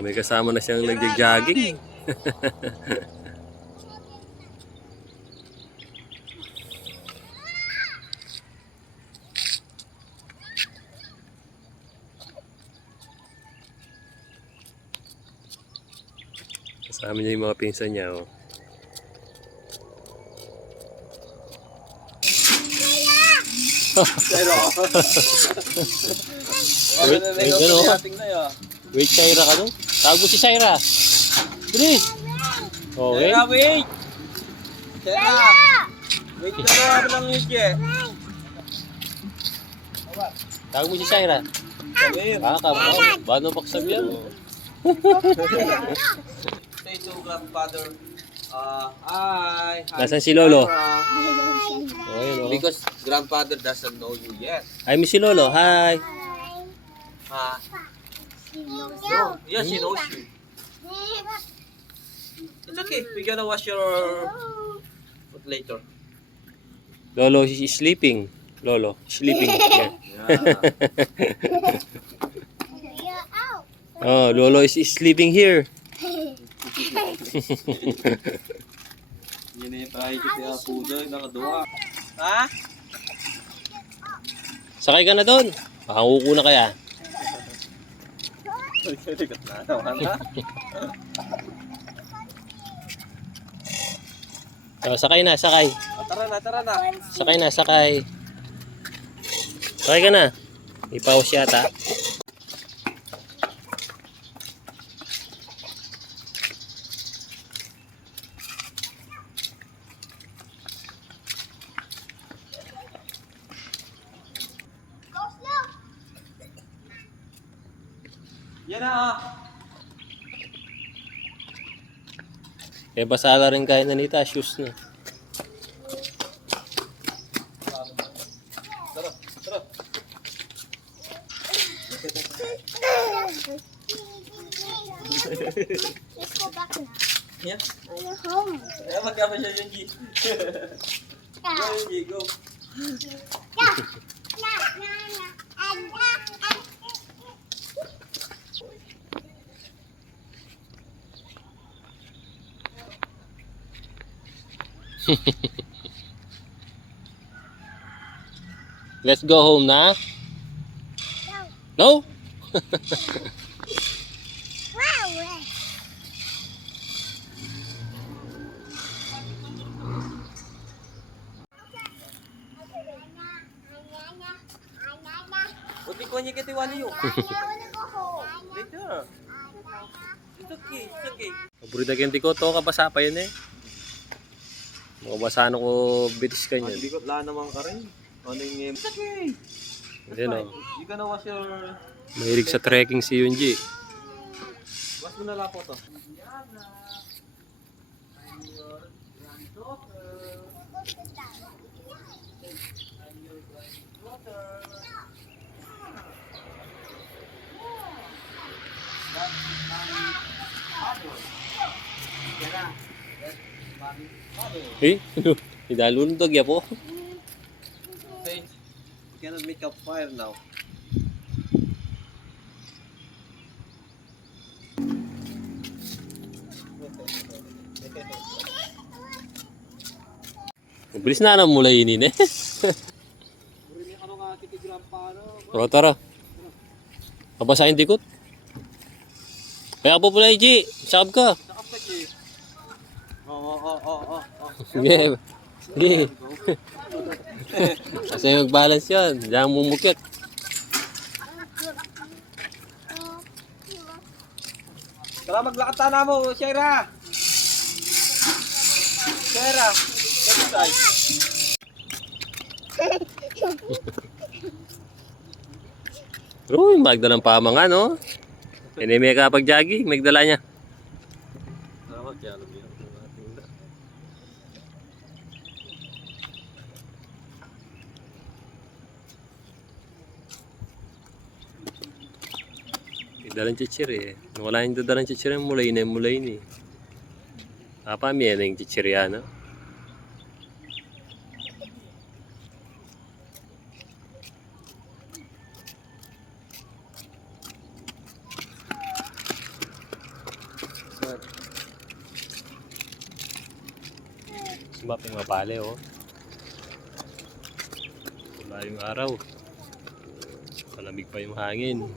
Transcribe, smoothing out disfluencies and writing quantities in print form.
May kasama na siyang nagja-jogging. Kasama niya yung mga pinsan niya. Oh. Wait, Shaira ka doon? Tawag mo si Shaira. Bilis! Okay. Shaira, wait! Shaira! Wait na lang lang yun, Che. Tawag mo si Shaira. Paano paksabihan mo? Say to grandfather, hi. Nasaan si Lolo? Shaira. Oh, yun, oh. Because grandfather doesn't know you yet. Hi, Miss si Lolo. Hi. No, yes, he knows you. It's okay. We're gonna wash your foot later. Lolo is sleeping. Lolo, sleeping. Yeah. Oh, Lolo is sleeping here. Yan yung tayo kasi pudo, nakaduwa. Ha? Sakay ka na doon. Makanguko na kaya. Ligat na naman ha? Oh, sakay na, sakay. Tara na, tara na. Sakay na, sakay. Sakay ka na. Ipawas yata. Yan na Eh, basa na rin kahit nanita. Shoes na. Tara, tara. Let's go back now. Yan. We're home. Ayan, magkama siya yung G. Go, yung G, go. Let's go home na. No? Buti ko niya kitiwala yun. Later. It's okay, it's okay. Paborito kenti ko. To kabasa pa yun eh. Makabasa ko bitis ka niyan. Hindi ko la naman ka rin. Ano yung it's okay. Hindi no. You gonna wash your... Mahilig sa trekking si Yunji. Wash mo na lang po to. Eh? Idalundog ya po. Okay. You cannot make up fire now. Bilis na nang mulay ini eh. O tara. Kabasahin dikot. Kaya po pala Iji. Sakab ka. Oo. Sige. Sige. Kasi mag-balance yan. Diyan mumukit. Tara, maglakad na mo, Shaira. Shaira. Let's try. Uy, magdalang pamangan, no? Hindi may kapag-jogging, magdala niya. Dalang chichir eh. Wala yung dalang chichir yung mulay ni. Apa miya na yung chichir yan, no? Bakit? Sumap yung mapale, oh. Wala yung araw. Malamig pa yung hangin.